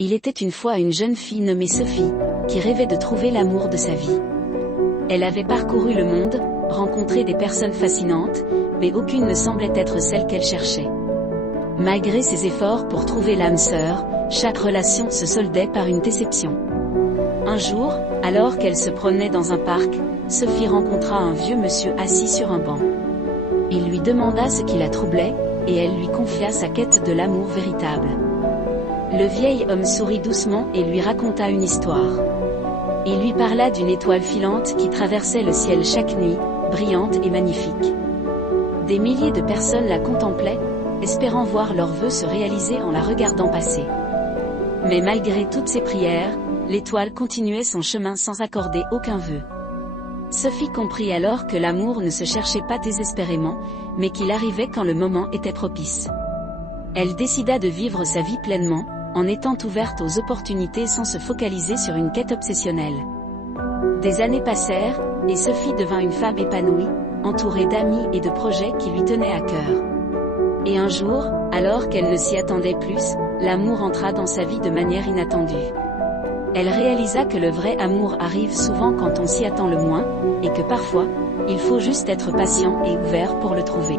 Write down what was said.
Il était une fois une jeune fille nommée Sophie, qui rêvait de trouver l'amour de sa vie. Elle avait parcouru le monde, rencontré des personnes fascinantes, mais aucune ne semblait être celle qu'elle cherchait. Malgré ses efforts pour trouver l'âme sœur, chaque relation se soldait par une déception. Un jour, alors qu'elle se promenait dans un parc, Sophie rencontra un vieux monsieur assis sur un banc. Il lui demanda ce qui la troublait, et elle lui confia sa quête de l'amour véritable. Le vieil homme sourit doucement et lui raconta une histoire. Il lui parla d'une étoile filante qui traversait le ciel chaque nuit, brillante et magnifique. Des milliers de personnes la contemplaient, espérant voir leurs vœux se réaliser en la regardant passer. Mais malgré toutes ses prières, l'étoile continuait son chemin sans accorder aucun vœu. Sophie comprit alors que l'amour ne se cherchait pas désespérément, mais qu'il arrivait quand le moment était propice. Elle décida de vivre sa vie pleinement, en étant ouverte aux opportunités sans se focaliser sur une quête obsessionnelle. Des années passèrent, et Sophie devint une femme épanouie, entourée d'amis et de projets qui lui tenaient à cœur. Et un jour, alors qu'elle ne s'y attendait plus, l'amour entra dans sa vie de manière inattendue. Elle réalisa que le vrai amour arrive souvent quand on s'y attend le moins, et que parfois, il faut juste être patient et ouvert pour le trouver.